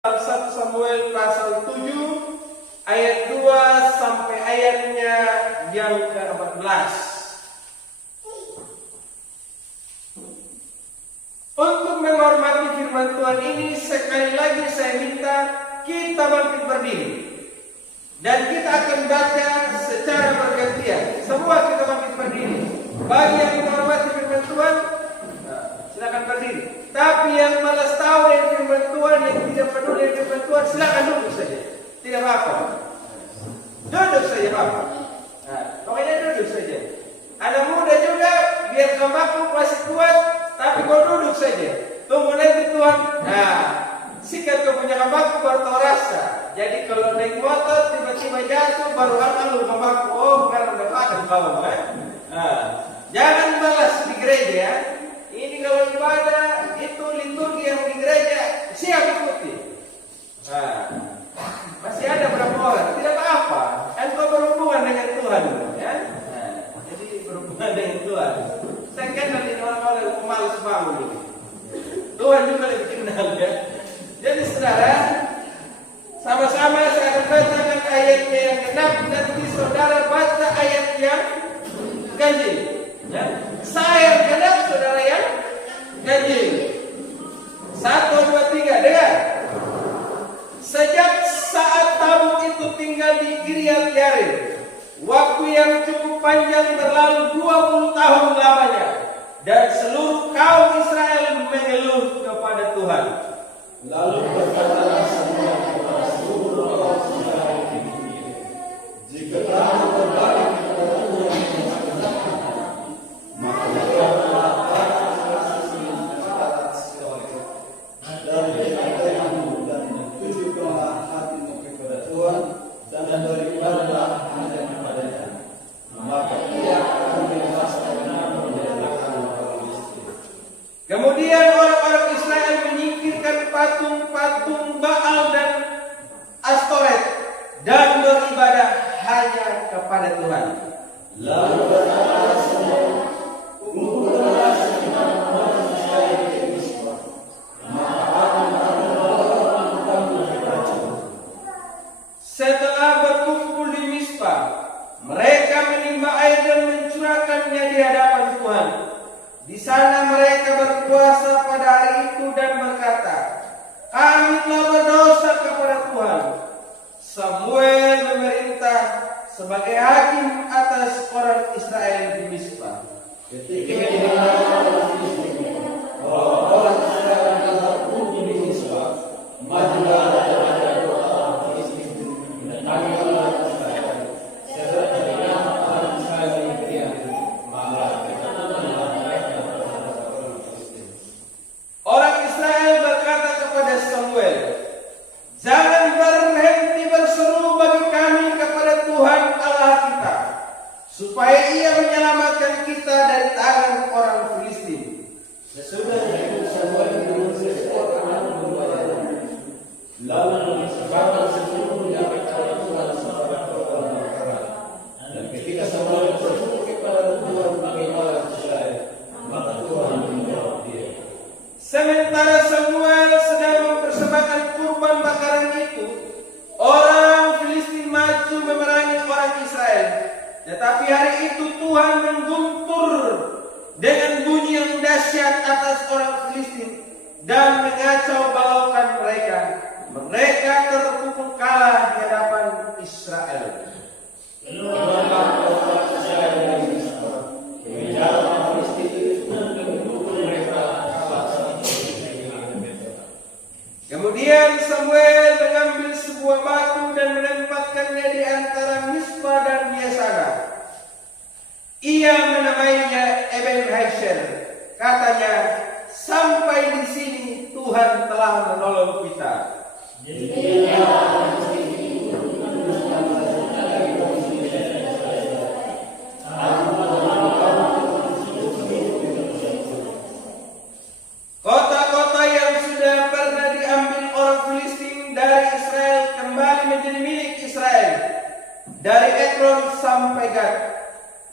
1 Samuel pasal 7 ayat 2 sampai ayatnya yang ke-14. Untuk menghormati firman Tuhan ini, sekali lagi saya minta kita bangkit berdiri dan kita akan baca secara bergantian. Semua kita bangkit berdiri. Bagi yang menghormati firman Tuhan, silakan berdiri. Tapi yang malas tahu dengan firman Tuhan, yang tidak peduli dengan firman Tuhan, silakan duduk saja. Tidak apa-apa. Duduk saja, Bapak. Pokoknya duduk saja. Anak muda juga, biar kamu masih kuat, tapi kau duduk saja. Tunggu nanti Tuhan. Sikat kau punya kamarku baru tahu rasa. Jadi kalau naik motor tiba-tiba jatuh baru lu kamarku. Oh, bukan mendapatkan kamu. Jangan balas di gereja ya. Ini kalau ibadah itu liturgi yang di gereja siap ikuti. Masih ada berapa orang? Tidak apa-apa. Engkau berhubungan dengan Tuhan, ya. Jadi berhubungan dengan Tuhan. Saya kenal ini orang-orang yang malas bangun ini. Tuhan juga lebih kenal ya. Jadi saudara, sama-sama saya akan bacakan ayatnya yang genap. Nanti saudara baca ayat yang ganjil. Ya. Saya genap, saudara yang ganjil. 1, 2, 3, dengar. Sejak saat Tabuk itu tinggal di Kiriat Yarim, waktu yang cukup panjang berlalu 20 tahun lamanya, dan seluruh kaum Israel mengeluh kepada Tuhan. Lalu berkatalah semua kepada seluruh orang Israel ini, jika kamu berbalik kepada Tuhan yang sebenarnya, maka mereka telah dan berkata-katamu dan tunjukkanlah hatimu kepada Tuhan dan beribadahlah hanya kepadanya, maka ia akan membebaskan kamu dari tangan orang miskin. Kemudian orang-orang Israel menyingkirkan patung-patung Baal dan Astoret dan beribadah hanya kepada Tuhan. Lalu berkatalah semua, kumpulkanlah segenap orang Israel ke Mispa, maka akan aku membawakan kamu ke raja. Setelah berkumpul di Mispa, mereka menimba air dan mencurahkannya di hadapan Tuhan. Di sana mereka berpuasa pada hari itu dan berkata, kami telah berdosa kepada Tuhan. Samuel memerintah sebagai hakim atas orang Israel di Mispa. Ketika didengar orang Filistin bahwa orang Israel telah berkumpul di Mispa, majulah raja-raja dua orang Filistin mendatangi orang Israel. Serta dengan orang Israel yang maka ketemulah mereka terhadap orang Filistin. Orang Israel berkata kepada Samuel, jangan berhenti berseru bagi kami kepada Tuhan Allah kita, supaya ia menyelamatkan kita dari tangan orang Filistin. Sesudah itu Samuel mengutus seorang berwajah, lalu menyebarkan seluruhnya kepada Tuhan sebagai orang berkeras. Dan ketika Samuel berseru kepada Tuhan bagi orang Israel, maka Tuhan menjawab dia. Sementara Samuel sedang mempersembahkan kurban bakaran itu, orang Filistin maju memerangi orang Israel. Tetapi hari itu Tuhan mengguntur dengan bunyi yang dahsyat atas orang Filistin dan mengacau balaukan mereka. Mereka terpukul kalah di hadapan Israel. Keluarlah orang Israel dari Mispa, mengejar orang Filistin itu dan memukul mereka kalah sampai dengan Betela. Kemudian Samuel mengambil sebuah batu dan menempatkannya di antara Mispa dan Yesana. Ia menamainya Ebenezer. Katanya, sampai di sini Tuhan telah menolong kita. Kota-kota yang sudah pernah diambil orang Filistin dari Israel kembali menjadi milik Israel, dari Ekron sampai Gad.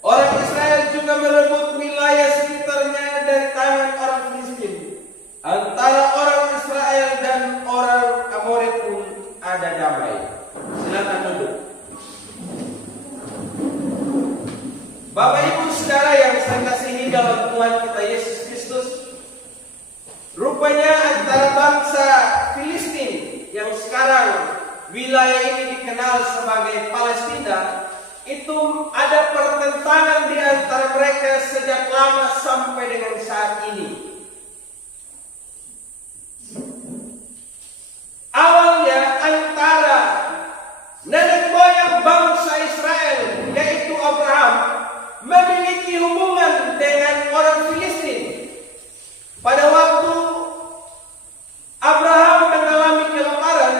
Orang Israel juga merebut wilayah sekitarnya dari tangan orang Filistin. Antara orang Israel dan orang Amori Tuhan kita Yesus Kristus. Rupanya antara bangsa Filistin yang sekarang wilayah ini dikenal sebagai Palestina, itu ada pertentangan di antara mereka sejak lama sampai dengan saat ini. Awalnya antara nenek moyang bangsa Israel, yaitu Abraham, memiliki hubungan dengan orang Filistin. Pada waktu Abraham mengalami kelaparan,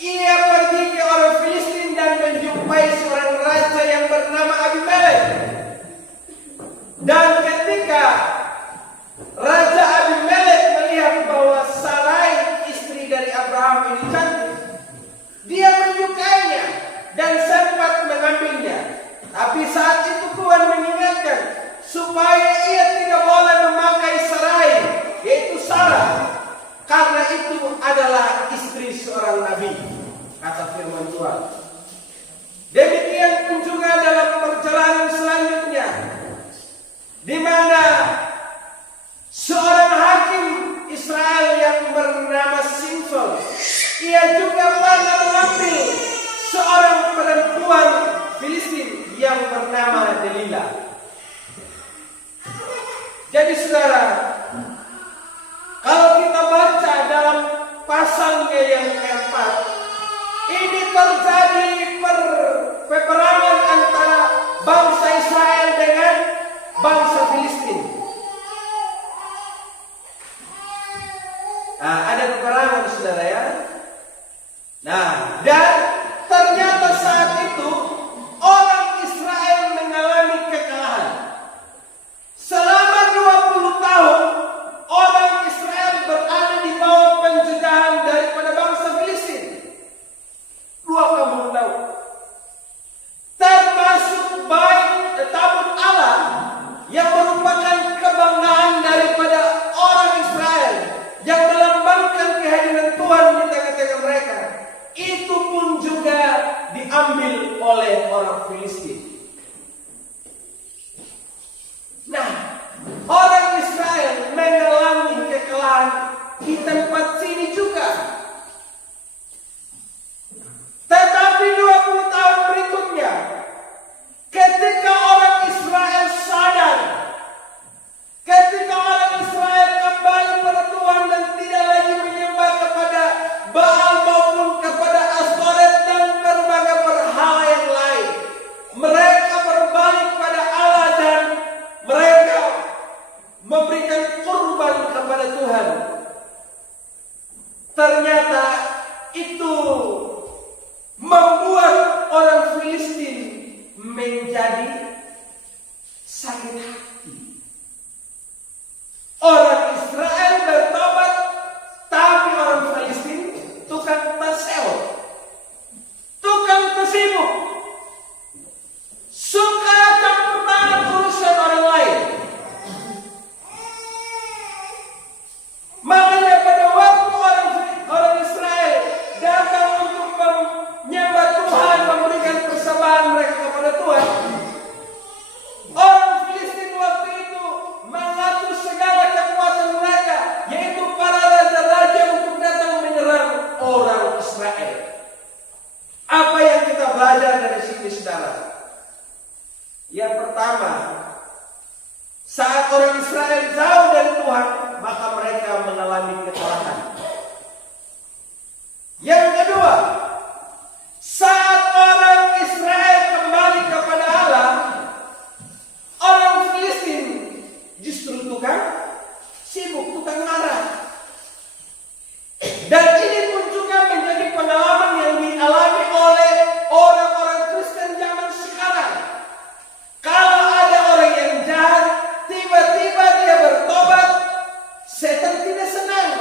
ia pergi ke orang Filistin dan menjumpai seorang raja yang bernama Abimelek. Dan ketika Raja Abimelek melihat bahwa Sarai, istri dari Abraham ini cantik, dia menyukainya dan sempat mengambilnya. Tapi saat itu Tuhan mengingatkan supaya ia tidak boleh memakai Sarai, yaitu Sarah, karena itu adalah istri seorang nabi, kata firman Tuhan. Demikian pun juga dalam perjalanan selanjutnya, di mana seorang hakim Israel yang bernama Simson, ia juga pernah mengambil seorang perempuan Filistin yang bernama Delilah. Jadi saudara, kalau kita baca dalam pasalnya yang keempat, ini terjadi peperangan antara bangsa Israel dengan bangsa Filistin. Nah, ada peperangan saudara ya. Nah, dan ternyata saat itu orang Israel mengalami kekalahan. Selama 20 tahun orang Israel berada di bawah penjajahan daripada bangsa Filistin. 2 kamu tahu. Termasuk baik tabut Allah yang merupakan kebanggaan daripada orang Israel yang melambangkan kehadiran Tuhan di tengah-tengah mereka. Itu pun juga diambil oleh orang Filistin. Nah, orang Israel mengalami kekalahan di tempat sini juga. Tetapi 20 tahun berikutnya, ketika orang Israel sadar, ketika orang Israel kembali kepada Tuhan dan tidak lagi menyembah kepada Baal maupun kepada Astoret dan berbagai berhala yang lain, mereka berbalik pada Allah dan mereka memberikan kurban kepada Tuhan. Ternyata itu membuat orang Filistin menjadi sakit hati. Orang Israel bertobat, tapi orang Filistin tukang tersewot, tukang tersibuk, suka campur tangan urusan orang lain. Makanya pada waktu orang Israel datang untuk menyembah Tuhan, memberikan persembahan mereka kepada Tuhan, orang Filistin waktu itu mengatur segala kekuatan mereka, yaitu para raja-raja untuk datang menyerang orang Israel. Apa yang kita belajar dari sini, saudara? Yang pertama, saat orang Israel jauh dari Tuhan, maka mereka mengalami kekalahan. Yang kedua, saat orang Israel kembali kepada Allah, orang Filistin justru tukang sibuk, tukang marah. Dan ini pun juga menjadi pengalaman yang dialami oleh orang-orang Kristen zaman sekarang. Kalau ada orang yang jahat, tiba-tiba dia bertobat, setan tidak senang.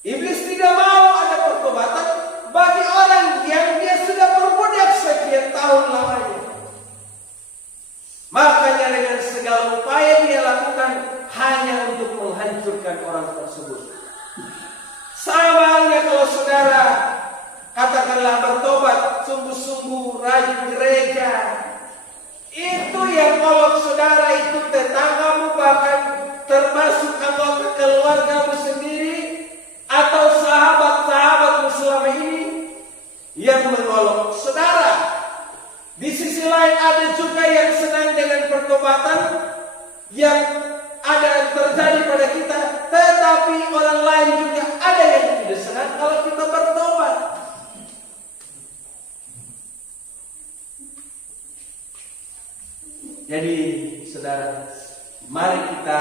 Iblis tidak mau ada pertobatan bagi orang yang dia sudah berbudak sekian tahun lamanya. Makanya dengan segala upaya dia lakukan hanya untuk menghancurkan orang tersebut. Sama halnya kalau saudara katakanlah bertobat, sungguh-sungguh rajin gereja, itu yang kalau saudara itu yang ada yang terjadi pada kita, tetapi orang lain juga ada yang tidak senang kalau kita bertobat. Jadi, saudara, mari kita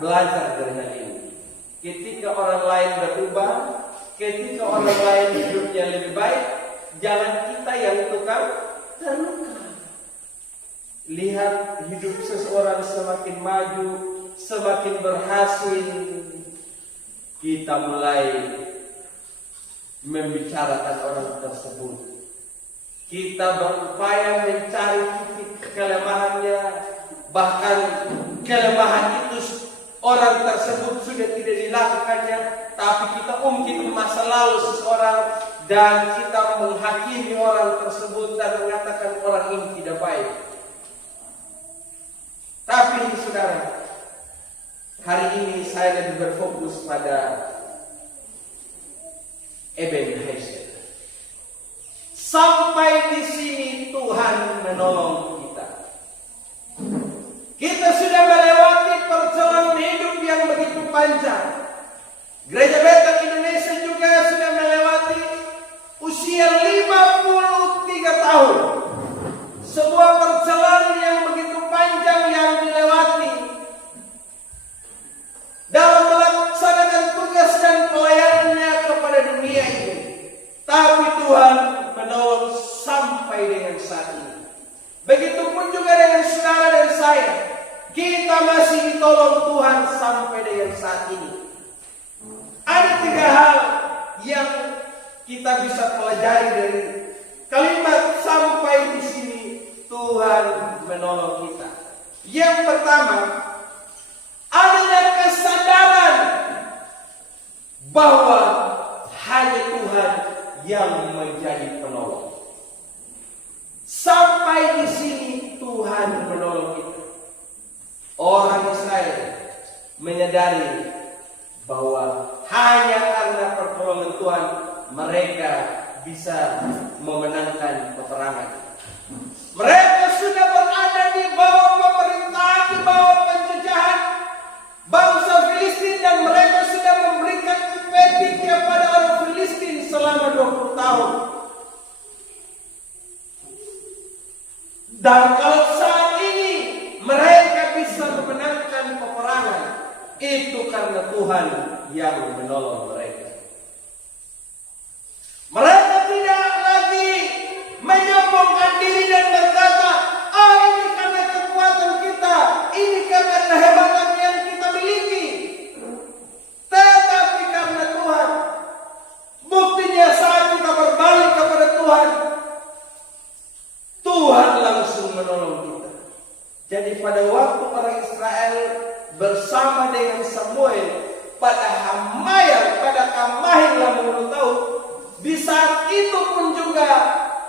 belajar dari hal ini. Ketika orang lain berubah, ketika orang lain hidupnya lebih baik, jalan kita yang tukar terluka. Lihat hidup seseorang semakin maju, semakin berhasil, kita mulai membicarakan orang tersebut. Kita berupaya mencari titik kelemahannya, bahkan kelemahan itu orang tersebut sudah tidak dilakukannya, tapi kita ungkit masa lalu seseorang dan kita menghakimi orang tersebut dan mengatakan orang ini tidak baik. Tapi saudara, hari ini saya lebih berfokus pada Ebenezer. Sampai di sini Tuhan menolong kita. Kita sudah melewati perjalanan hidup yang begitu panjang. Gereja Betel Indonesia juga sudah melewati usia 53 tahun. Sebuah perjalanan yang begitu panjang yang dilewati dalam melaksanakan tugas dan pelayanannya kepada dunia ini. Tapi Tuhan menolong sampai dengan saat ini. Begitupun juga dengan saudara dan saya. Kita masih ditolong Tuhan sampai dengan saat ini. Ada 3 hal yang kita bisa pelajari dari kalimat sampai di sini Tuhan menolong kita. Yang pertama, adanya kesadaran bahwa hanya Tuhan yang menjadi penolong. Sampai di sini Tuhan menolong kita. Orang Israel menyadari bahwa hanya karena pertolongan Tuhan mereka bisa memenangkan peperangan. Mereka sudah berada di bawah pemerintahan, di bawah penjajahan bangsa Filistin, dan mereka sudah memberikan impeti kepada orang Filistin selama 20 tahun. Dan kalau saat ini mereka bisa memenangkan peperangan, itu karena Tuhan yang menolong mereka. Mereka tidak lagi menyombongkan diri dan berkata, ini karena kekuatan kita, ini karena kehebatan yang kita miliki. Tetapi karena Tuhan. Buktinya saat kita berbalik kepada Tuhan, Tuhan langsung menolong kita. Jadi pada waktu orang Israel bersama dengan Samuel pada Hamayel, pada Kamahil 80 tahun, di saat itu pun juga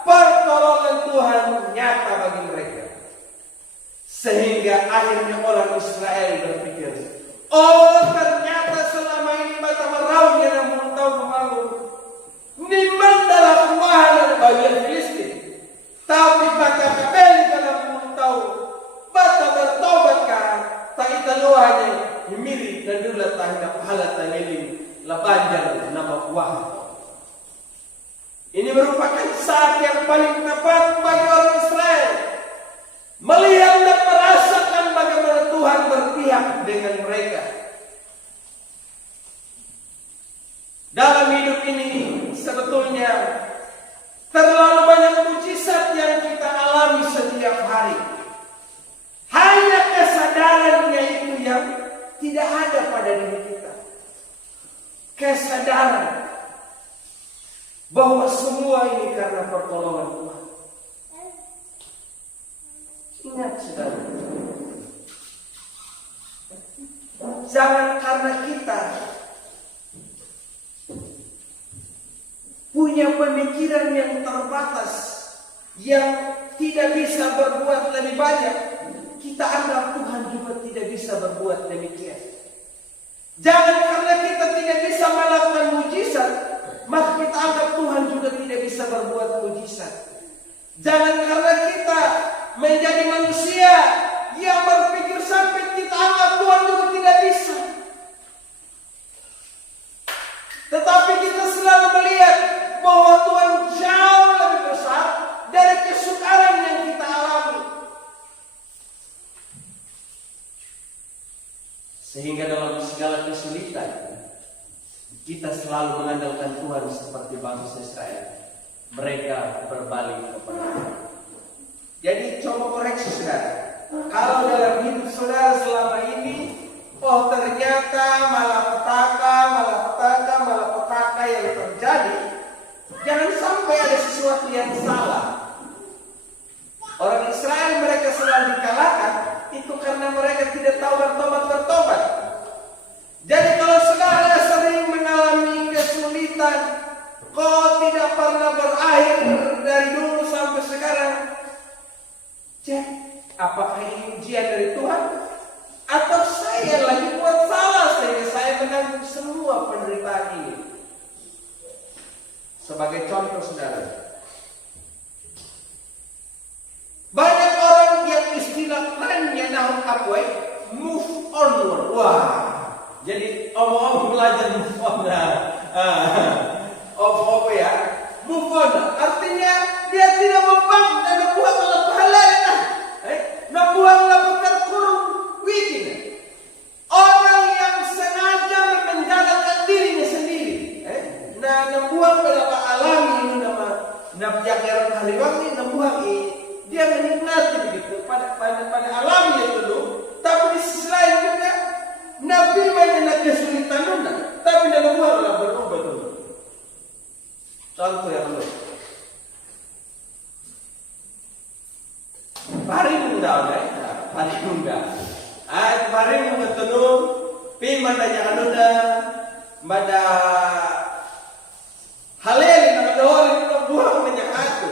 pertolongan Tuhan nyata bagi mereka. Sehingga akhirnya orang Israel berpikir, ternyata selama ini bata merauhnya 60 tahun lalu niman dalam kumahan bagian Filistin. Tapi bata kabel dalam 60 tahun bata bertobatkah tak italuhanya himiri dan dula tahina pahala tangeling labanjar nama kuah. Ini merupakan saat yang paling tepat bagi orang Israel melihat dan merasakan bagaimana Tuhan berpihak dengan mereka. Dalam hidup ini sebetulnya terlalu banyak mujizat yang kita alami setiap hari. Hanya kesadarannya itu yang tidak ada pada diri kita. Kesadaran bahwa semua ini karena pertolongan Tuhan. Ingat saudara, jangan karena kita punya pemikiran yang terbatas, yang tidak bisa berbuat lebih banyak, kita anggap Tuhan juga tidak bisa berbuat demikian. Jangan karena kita tidak bisa melakukan mujizat, maka kita anggap Tuhan juga tidak bisa berbuat mujizat. Jangan karena kita menjadi manusia yang berpikir sampai kita Sehingga dalam segala kesulitan kita selalu mengandalkan Tuhan seperti bangsa Israel. Mereka berbalik kepada Tuhan. Jadi coba koreksi saudara. Kalau dalam hidup saudara selama ini, oh ternyata malapetaka yang terjadi, jangan sampai ada sesuatu yang salah. Orang Israel mereka selalu dikalahkan, itu karena mereka tidak tahu bertobat. Jadi kalau saudara sering mengalami kesulitan, kok tidak pernah berakhir dari dulu sampai sekarang, cek apakah ini ujian dari Tuhan? Atau saya lagi buat salah sehingga saya menanggung semua penderitaan ini? Sebagai contoh saudara, banyak orang yang istilah kerennya nahun apoi move onward. Wah, jadi omong-omong belajar move on. Apa ya? Move on. Artinya dia tidak membangun dan membuat pahala. Membuat lakukan kurung wikin. Orang yang sengaja menjalankan dirinya sendiri. Membuat berapa alami nama pihak hariwangi membuat dia menikmati begitu pada alamnya dulu, tapi di sisi lain juga Nabi banyak kesulitan dulu, tapi dalam buahlah berubah dulu. Contoh yang lain, hari muda, tenun, piman aja anuda, pada halil nama dohor itu buang banyak aku.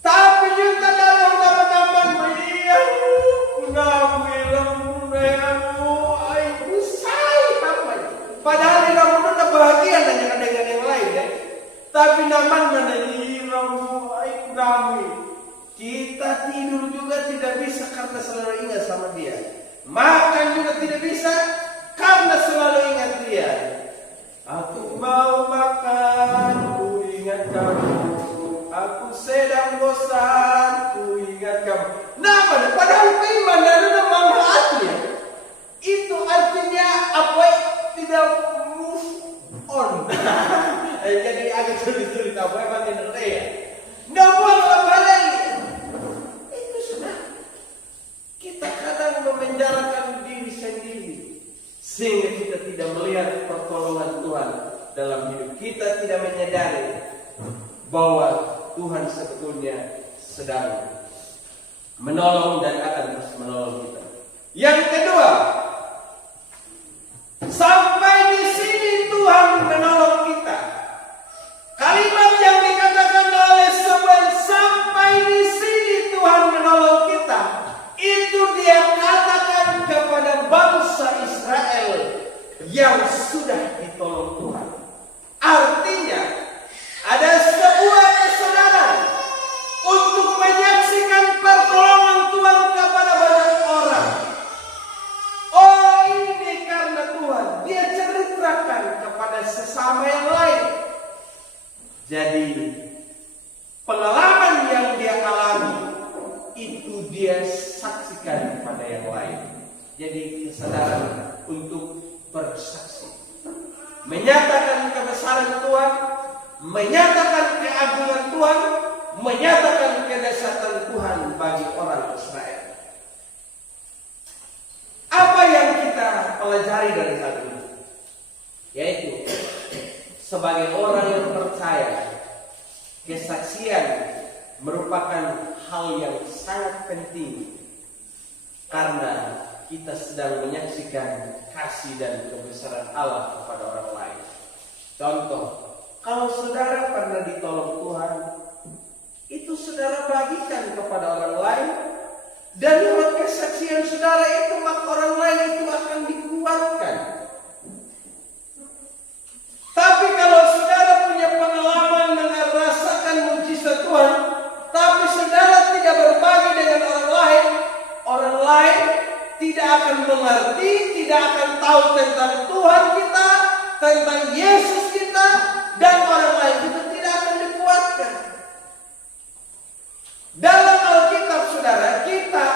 Tapi juga dalam nama-nama beliau, padahal di kamu itu bahagia dengan yang lain ya. Tapi naman menanyiramu nami. Kita tidur juga tidak bisa karena selalu ingat sama dia. Makan juga tidak bisa karena selalu ingat dia. Aku mau makan, ku ingat kamu. Aku sedang bosan, ku ingat kamu. Nah, padahal iman dan nama hati itu artinya apa? Tidak move on. Jadi agak sulit apa yang tidak ya. Nggak buang balik. Itu sudah. Kita kadang memenjarakan diri sendiri sehingga kita tidak melihat pertolongan Tuhan dalam hidup kita, tidak menyadari bahwa Tuhan sebetulnya sedang menolong dan akan terus menolong kita. Yang kedua, sampai di sini Tuhan menolong kita. Kalimat yang dikatakan oleh Samuel, sampai di sini Tuhan menolong kita, itu dia katakan kepada bangsa Israel yang sudah ditolong Tuhan. Artinya ada sebuah kesadaran untuk menyaksikan pertolongan Tuhan kepada banyak orang. Oh, ini karena Tuhan. Dia ceritakan kepada sesama yang lain. Jadi pengalaman yang dia alami itu dia saksikan kepada yang lain. Jadi kesadaran untuk bersaksi, menyatakan kebesaran Tuhan, menyatakan keagungan Tuhan, menyatakan kedahsyatan Tuhan bagi orang Israel. Apa yang kita pelajari dari hal ini? Yaitu sebagai orang yang percaya, kesaksian merupakan hal yang sangat penting karena kita sedang menyaksikan kasih dan kebesaran Allah kepada orang lain. Contoh, kalau saudara pernah ditolong Tuhan, itu saudara bagikan kepada orang lain, dan lewat kesaksian saudara itu maka orang lain itu akan dikuatkan. Tapi kalau saudara punya pengalaman merasakan mujizat Tuhan, tapi saudara tidak berbagi dengan orang lain tidak akan mengerti, tidak akan tahu tentang Tuhan kita, tentang Yesus kita, dan orang lain juga tidak akan dikuatkan. Dalam Alkitab saudara, kita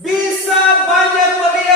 bisa banyak melihat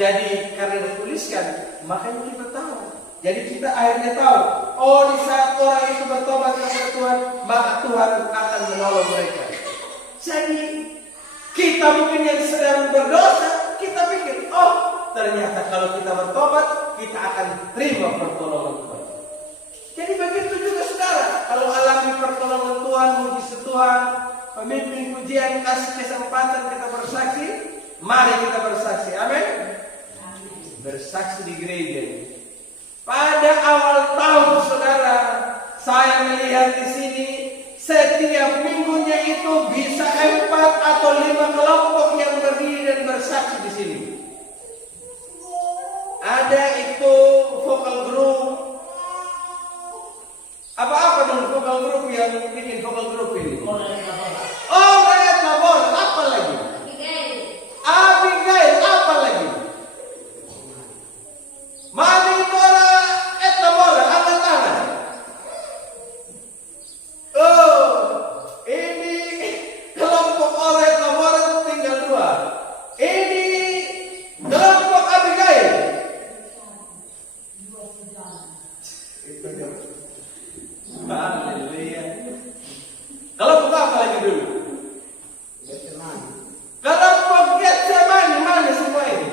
Jadi karena dituliskan, makanya kita tahu. Jadi kita akhirnya tahu, oh di saat orang itu bertobat kepada Tuhan, maka Tuhan akan menolong mereka. Jadi kita mungkin yang sedang berdosa, kita pikir, oh ternyata kalau kita bertobat, kita akan terima pertolongan Tuhan. Jadi begitu juga saudara, kalau alami pertolongan Tuhan, mujizat Tuhan, pemimpin pujian, kasih kesempatan kita bersaksi, mari kita bersaksi, amin. Bersaksi di gereja. Pada awal tahun saudara, saya melihat di sini setiap minggunya itu bisa 4 atau 5 kelompok yang berdiri dan bersaksi di sini. Ada itu vokal group. Apa-apa dong vokal group yang bikin vokal group ini? Oh, rakyat labor, apa lagi? Abigail, apa lagi? Mami Dora, Etamora, angkat tangan. Oh, ini kelompok oleh Etamora tinggal 2. Ini kelompok Abigail. Haleluya. Kelompok apa lagi dulu? Kelompok Getsemani, mana semua ini?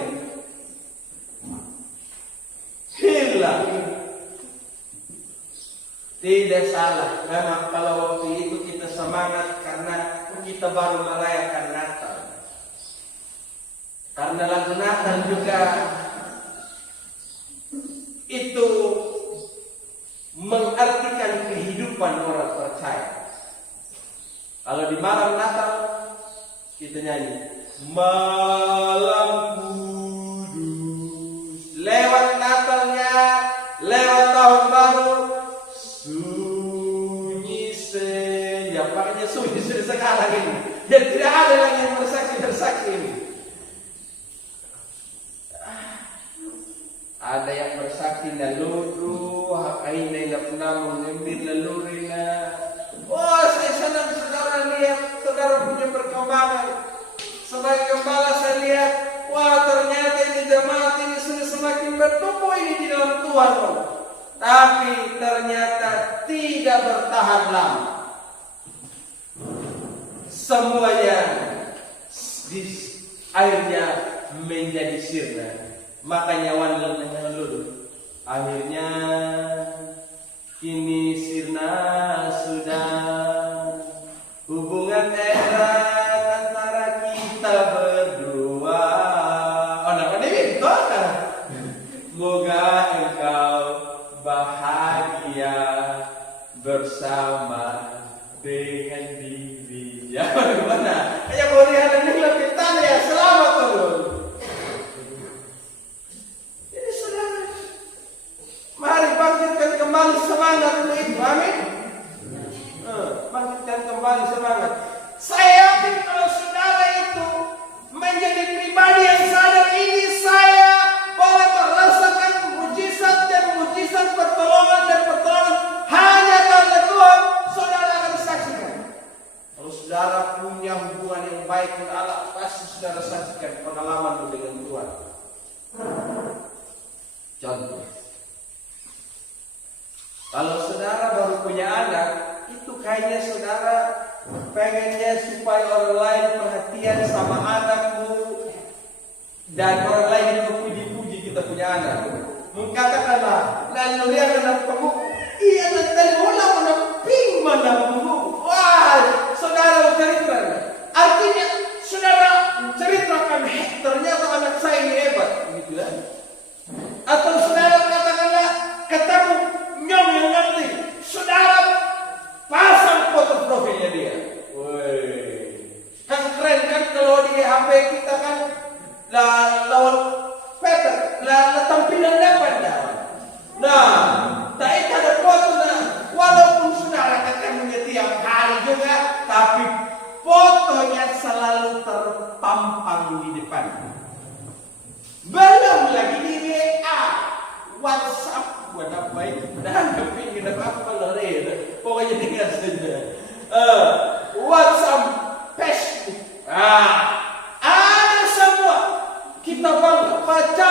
Hilang. Tidak salah. Memang kalau waktu itu kita semangat karena kita baru merayakan Natal. Karena lagu Natal juga itu mengartikan kehidupan orang percaya. Kalau di malam Natal kita nyanyi Malam Kudus. Lewat Natalnya, lewat tahun baru, sunyi senja. Makanya sunyi senja sekarang ini. Jadi tidak ada lagi yang bersaksi ini. Ada yang bersaksi naludru, hakainay na punamong nembir laluri na. Oh, saya senang saudara lihat, saudara punya perkembangan. Sebagai gembala saya lihat, wah ternyata ini jemaat ini sudah semakin bertumbuh ini di dalam Tuhan. Tapi ternyata tidak bertahan lama. Semuanya akhirnya menjadi sirna. Makanya wandel dengan lulu. Akhirnya kini sirna sudah hubungan erat antara kita berdua. Oh, namanya itu. Moga engkau bahagia bersama dengan dirinya. Bagaimana? Yang mau lihat ini lebih tanda ya. Selamat dulu. Mari bangkitkan kembali semangat untuk itu, amin. Bangkitkan kembali semangat. Saya yakin kalau saudara itu menjadi pribadi yang sadar ini, saya boleh merasakan mujizat dan mujizat, pertolongan dan pertolongan hanya karena Tuhan. Saudara akan saksikan. Kalau saudara punya hubungan yang baik dengan Allah, pasti saudara saksikan pengalaman dengan Tuhan. Contoh. Kalau saudara baru punya anak, itu kayaknya saudara pengennya supaya orang lain perhatian sama anakmu dan orang lain itu puji-puji kita punya anak. Mengatakanlah, lalu dia akan pemuk, iya nanti mulai meneping mana pemuk. Wah, saudara cerita. Artinya saudara ceritakan, ternyata anak saya ini hebat, gitu kan? Atau saudara katakanlah ketemu nyom yang ngerti, saudara pasang foto profilnya dia. Woi, kan keren kan kalau di HP kita kan lawan Peter, tampilan dapat dah. Nah, tak ada foto dah. Walaupun saudara ketemunya tiap hari juga, tapi fotonya selalu terpampang di depan. Belum lagi di WA, WhatsApp, buat apa itu? Dan kepingin apa lari, pokoknya dengar saja. WhatsApp, Facebook, ada semua. Kita bangga baca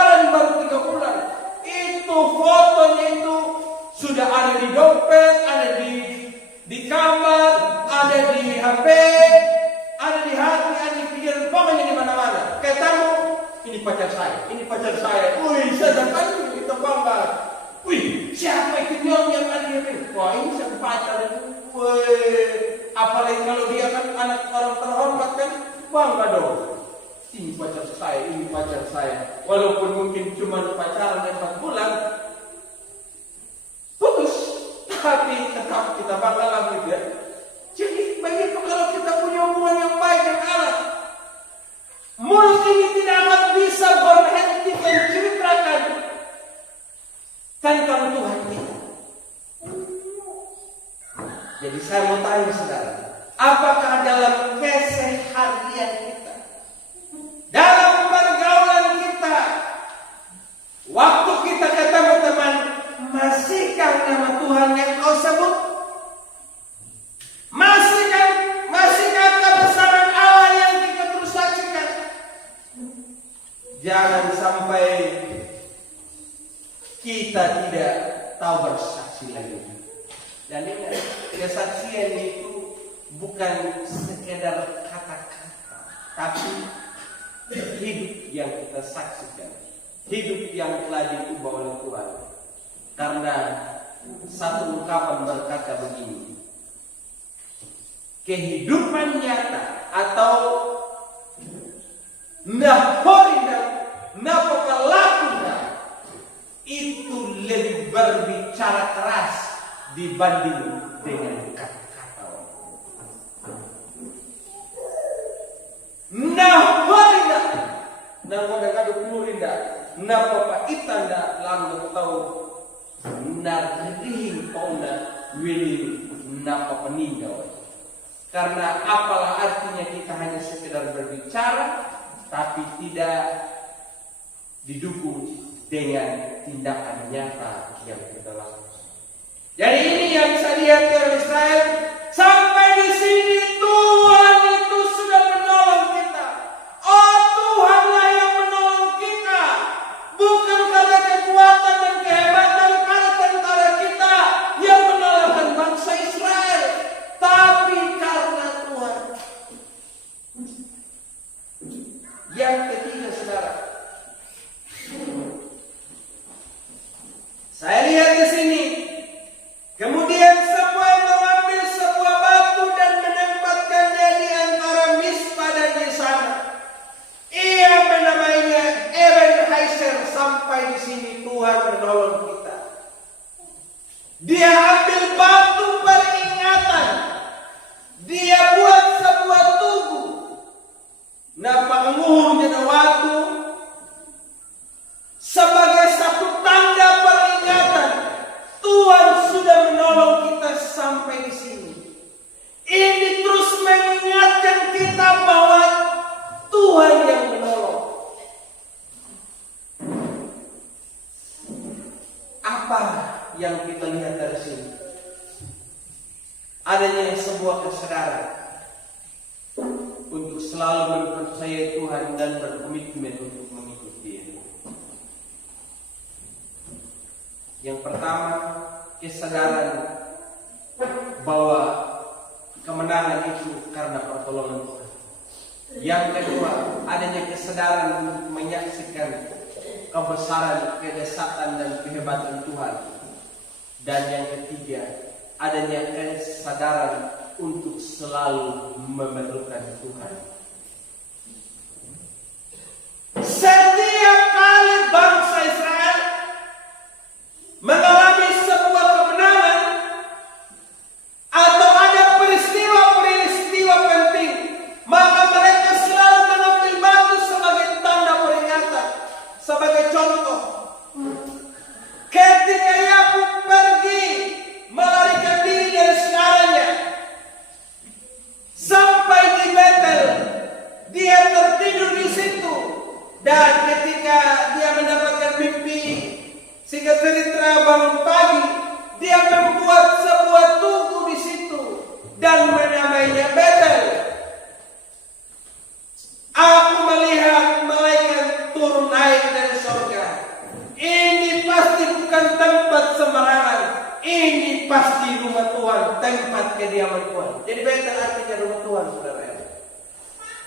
ada di hati, ada di pikiran, pokoknya di mana-mana. Ketemu, ini pacar saya, ini pacar saya. Wih, saya dapat kita bangga. Wih, siapa itu yang ada di sini? Wah, ini siapa pacar itu? Wih, apalagi kalau dia kan anak orang terhormat kan, bangga dong. Ini pacar saya, ini pacar saya. Walaupun mungkin cuma pacaran 4 bulan, putus, tapi tetap kita bangga lah gitu ya. Jadi begitu kalau kita punya hubungan yang baik dengan Allah, mulut ini tidak akan bisa berhenti menceritakan tentang Tuhan kita. Jadi saya mau tanya saudara, apakah dalam keseharian kita, dalam pergaulan kita, waktu kita ketemu teman, masihkah nama Tuhan yang kau sebut? Masihkah kebesaran Allah yang kita terus saksikan? Jangan sampai kita tidak tahu bersaksi lagi. Dan ingat, kesaksian itu bukan sekedar kata-kata, tapi hidup yang kita saksikan, hidup yang telah diubah oleh Tuhan. Karena satu ungkapan berkata begini, kehidupan nyata atau nahorina napakalakunya itu lebih berbicara keras dibanding dengan kata-kata. Nahorina nakodakado kulurinda napapaitanda lang tahu nardihin pauna wili napapanindaw. Karena apalah artinya kita hanya sekedar berbicara, tapi tidak didukung dengan tindakan nyata yang kita lakukan. Jadi ini yang saya lihat dari Israel. Sampai di sini Tuhan itu sudah menolong kita. Oh, Tuhanlah yang menolong kita. Bukan karena kekuatan dan kehebatan para tentara kita yang menolong bangsa Israel, tapi karena Tuhan. Yang ketiga, saudara, saya lihat di sini. Kemudian Samuel mengambil sebuah batu dan menempatkannya di antara Mispa dan Yesana. Ia menamainya Ebenezer. Sampai di sini Tuhan menolong kita. Dia ambil batu peringatan. Dia buat sebuah tugu. Napanguhurnya na waktu sebagai satu tanda peringatan. Tuhan sudah menolong kita sampai di sini. Ini terus mengingatkan kita bahwa Tuhan yang menolong. Apa yang kita lihat dari sini? Adanya sebuah kesadaran untuk selalu mempercayai Tuhan dan berkomitmen untuk mengikuti Dia. Yang pertama, kesadaran bahwa kemenangan itu karena pertolongan Tuhan. Yang kedua, adanya kesadaran untuk menyaksikan kebesaran, kedesatan dan kehebatan Tuhan. Dan yang ketiga, adanya kesadaran untuk selalu memerlukan Tuhan. Setiap kali bangsa Israel mengalami sebuah kemenangan atau ada peristiwa-peristiwa penting, maka mereka selalu mengambil batu sebagai tanda peringatan, sebagai contoh. Ketika Yakub pergi melarikan diri dari saudaranya sampai di Betel,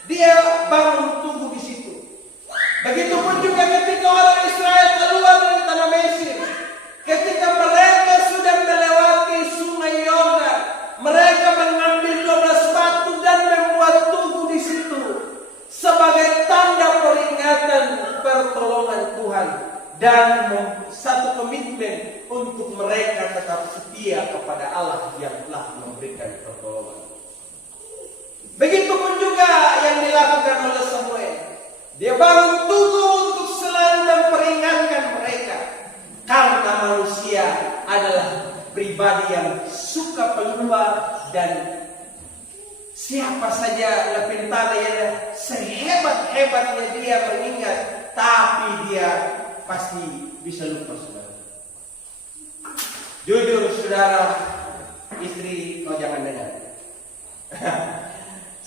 dia bangun tubuh di situ. Begitupun juga ketika orang Israel keluar dari tanah Mesir, ketika mereka sudah melewati sungai Yordan, mereka mengambil 12 batu dan membuat tubuh di situ sebagai tanda peringatan pertolongan Tuhan dan satu komitmen untuk mereka tetap setia kepada Allah yang telah memberikan pertolongan. Begitupun juga yang dilakukan oleh Samuel. Dia bangun tubuh untuk selalu memperingatkan mereka. Karena manusia adalah pribadi yang suka pelupa dan siapa saja lepintana yang sehebat-hebatnya dia mengingat, tapi dia pasti bisa lupa, saudara. Jujur, saudara, istri kau jangan dengar.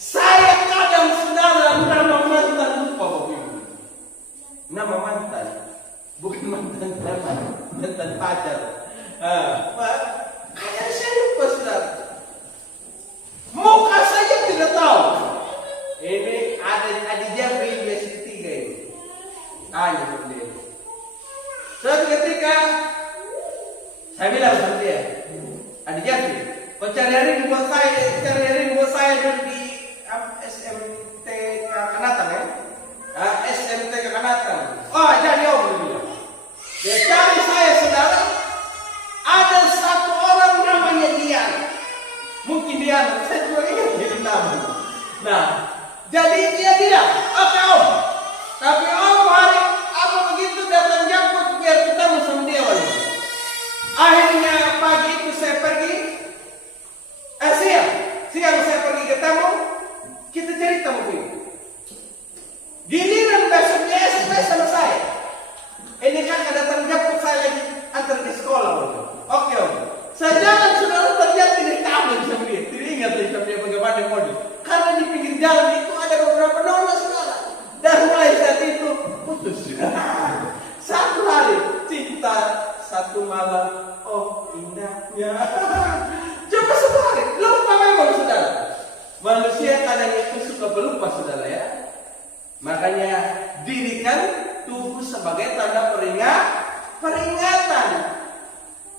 Saya kadang, saudara, nama mantan lupa, Bapak Ibu. Nama mantan, bukan mantan teman, mantan pacar. Kayak saya lupa, saudara. Muka saja tidak tahu. Ini ada Jabri dia ketiga ini. Ini seperti ini. Suatu ketika saya bilang sama dia, ada Jabri, kau cari buat saya dulu di SMT Kekanatan ya. SMT Kekanatan. Oh, jadi om bilang. Dia cari saya, saudara. Ada satu orang namanya Dian. Mungkin dia, saya juga ingat dia nama. Nah, jadi dia bilang, oke om, tapi om hari apa begitu datang jemput biar ketemu sama dia wali. Akhirnya pagi itu saya pergi, siang saya pergi ketemu, kita cerita mungkin. Giliran besoknya SMS sama saya. Ini kan ada datang jemput saya lagi antar di sekolah wali. Oke om. Saya jalan saudara terlihat tidak tahu sama dia. Tidak ingat sama dia bagaimana model. Karena di pinggir jalan itu ada beberapa nona saudara. Dan mulai saat itu putus. Satu hari cinta, satu malam. Oh indahnya. Coba satu hari. Lupa memang saudara. Manusia kadang itu suka berlupa saudara ya. Makanya dirikan tubuh sebagai tanda peringatan.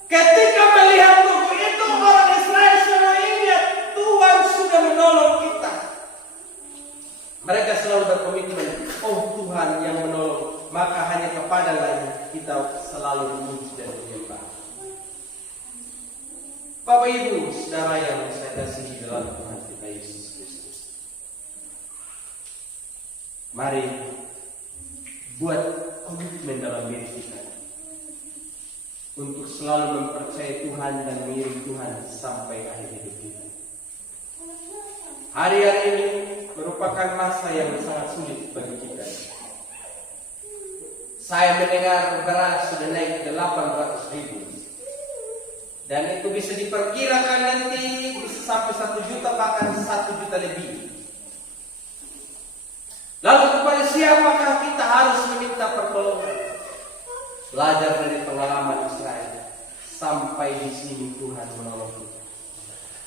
Ketika melihat tubuh itu, orang Israel selalu ingat Tuhan sudah menolong kita. Mereka selalu berkomitmen, oh Tuhan yang menolong, maka hanya kepada-Nya kita selalu memuji dan menyembah. Bapak Ibu, saudara yang saya kasihi dalam Tuhan kita Yesus Kristus. Mari buat komitmen dalam diri kita untuk selalu mempercayai Tuhan dan mengiring Tuhan sampai akhir hidup kita. Hari-hari ini merupakan masa yang sangat sulit bagi kita. Saya mendengar beras sudah naik 800.000. Dan itu bisa diperkirakan nanti bisa sampai 1 juta, bahkan 1 juta lebih. Lalu kepada siapakah kita harus meminta pertolongan? Belajar dari pengalaman Israel. Sampai di sini Tuhan menolong kita.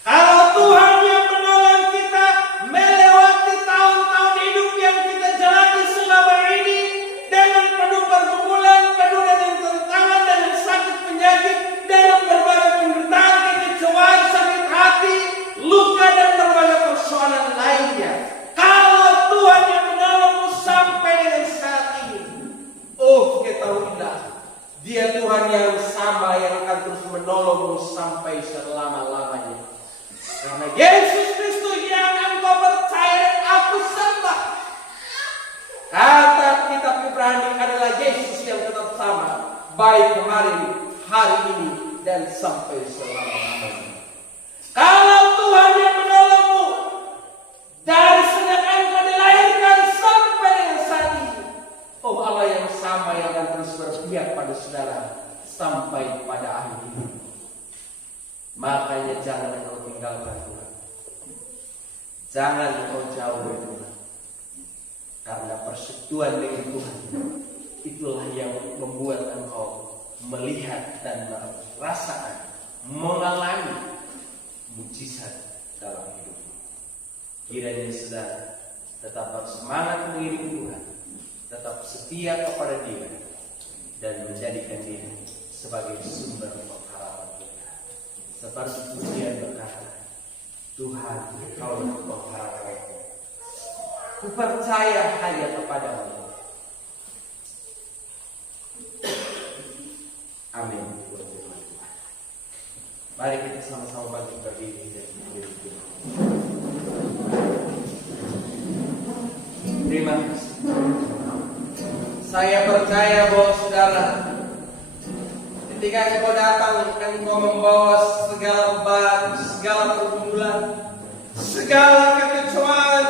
Kalau Tuhan yang menolong kita melewati tahun-tahun hidup yang kita jalani selama ini dengan penuh pergumulan, penuh dengan tantangan, dengan sakit penyakit, dengan berbagai penderitaan, kekecewaan, sakit hati, luka dan berbagai persoalan lainnya. Kalau Tuhan yang menolongmu sampai dengan saat ini, oh ketahuilah, Dia Tuhan yang sama yang akan terus menolongmu sampai selama-lamanya. Karena Yesus Kristus yang engkau percaya dan aku sembah. Kata kitab Ibrani adalah Yesus yang tetap sama, baik kemarin, hari ini, dan sampai selama-lamanya. Kalau Tuhan yang menolongmu dari sejak engkau dilahirkan sampai dengan saat ini, oh Allah yang sama yang akan terus berpihak pada saudara sampai pada akhir hidup. Makanya jangan engkau tinggalkan Tuhan. Jangan engkau jauh dari Tuhan. Karena persekutuan dengan Tuhan itulah yang membuat engkau melihat dan merasakan, mengalami mujizat dalam hidup. Kiranya saudara tetap bersemangat mengiring Tuhan, tetap setia kepada Dia, dan menjadikan Dia sebagai sumber pengharapan kita. Seperti pujian berkata, Tuhan, Kaulah pengharapanku. Ku percaya hanya kepadamu. Amin. Mari kita sama-sama bangkit berdiri dan mengiring Tuhan. Terima kasih. Saya percaya bahwa saudara, ketika engkau datang, engkau membawa segala beban, segala pergumulan, segala kekecewaan,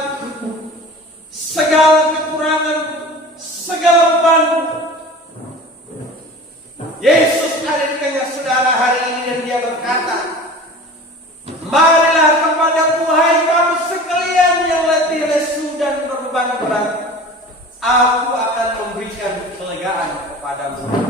segala kekurangan, segala beban. Yesus ada di tengah saudara hari ini dan Dia berkata, marilah kepadaku hai kamu sekalian yang letih lesu dan berbeban berat, aku akan memberikan kelegaan kepadamu.